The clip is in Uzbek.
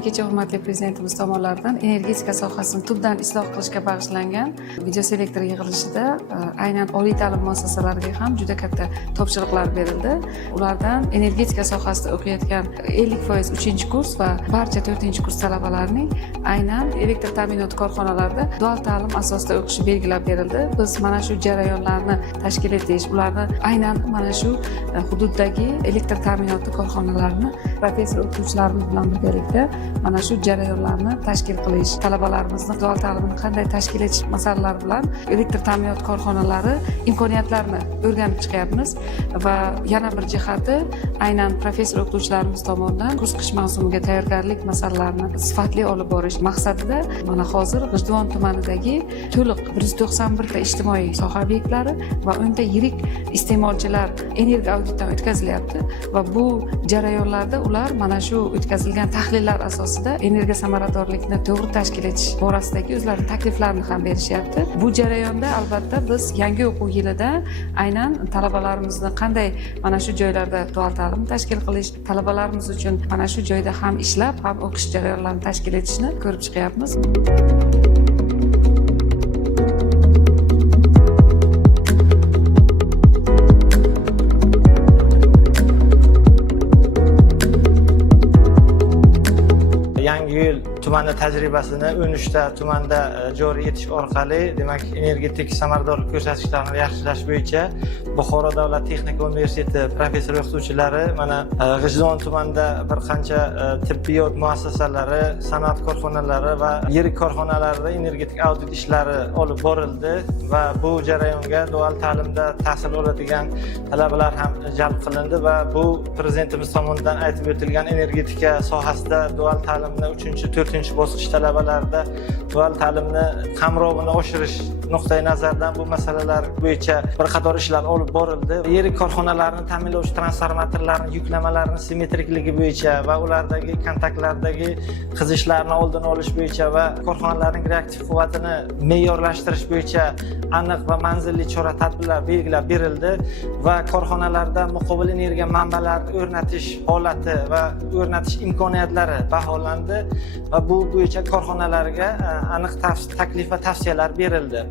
Kuni kecha hurmatli prezidentimiz tomonidan energetika sohasini tubdan isloh qilishga bag'ishlangan videoselektor yig'ilishida aynan oliy ta'lim muassasalariga ham juda katta topshiriqlar berildi. Ulardan energetika sohasida o'qiyotgan 50% 3-kurs va barcha 4-kurs talabalarining aynan elektr ta'minoti korxonalarida dual ta'lim asosida o'qishi belgilab berildi. Biz mana shu jarayonlarni tashkil etish, ularni aynan mana shu hududdagi elektr ta'minoti korxonalarini professor o'qituvchilarimiz bilan birgalikda mana shu jarayonlarni tashkil qilish, talabalarimizni dual ta'limini qanday tashkil etish masalalari bilan elektr ta'minot korxonalari imkoniyatlarini o'rganib chiqyapmiz va yana bir jihati aynan professor o'qituvchilarimiz tomonidan kurs-qish mavsumiga tayyorgarlik masalalarini sifatli olib borish maqsadida mana hozir G'ijduvon tumanidagi to'liq 191 ta ijtimoiy soha obyektlari va 10 ta yirik iste'molchilar energiya auditdan o'tkazilyapti va bu jarayonlarda ular mana shu o'tkazilgan tahlillar asosida energiya samaradorlikni to'g'ri tashkil etish borasidagi o'zlarining takliflarini ham berishyapti. Bu jarayonda albatta biz yangi o'quv yilida aynan talabalarimizni qanday mana shu joylarda dual ta'lim tashkil qilish, talabalarimiz uchun mana shu joyda ham ishlab, ham o'qish jarayonlarini tashkil etishni ko'rib chiqyapmiz. Yangi tumanda tajribasini 13 ta tumanda joriy etish orqali, demak, energetik samaradorlik ko'rsatkichlarini yaxshilash bo'yicha Buxoro davlat texnika universiteti professor o'qituvchilari mana G'ijduvon tumanida bir qancha tibbiyot muassasalari, sanoat korxonalari va yirik korxonalarda energetik audit ishlari olib borildi va bu jarayonga dual ta'limda tahsil oladigan talabalar ham jalb qilindi va bu prezidentimiz tomonidan aytib o'tilgan energetika sohasida dual ta'limni 3-4 bosqich talabalarida dual ta'limni qamrovini oshirish nuqtai nazaridan bu masalalar bo'yicha bir qator ishlar olib borildi. Yirik korxonalarni ta'minlovchi transformatorlarning yuklamalarini simmetrikligi bo'yicha va ulardagi kontaktlardagi qizishlarni oldini olish bo'yicha va korxonalarning reaktiv quvvatini me'yorlashtirish bo'yicha aniq va manzilli chora-tadbirlar belgilab berildi va korxonalarda muqobil energiya manbalarini o'rnatish holati va o'rnatish imkoniyatlari baholandi va bu bo'yicha korxonalarga aniq taklif va tavsiyalar berildi.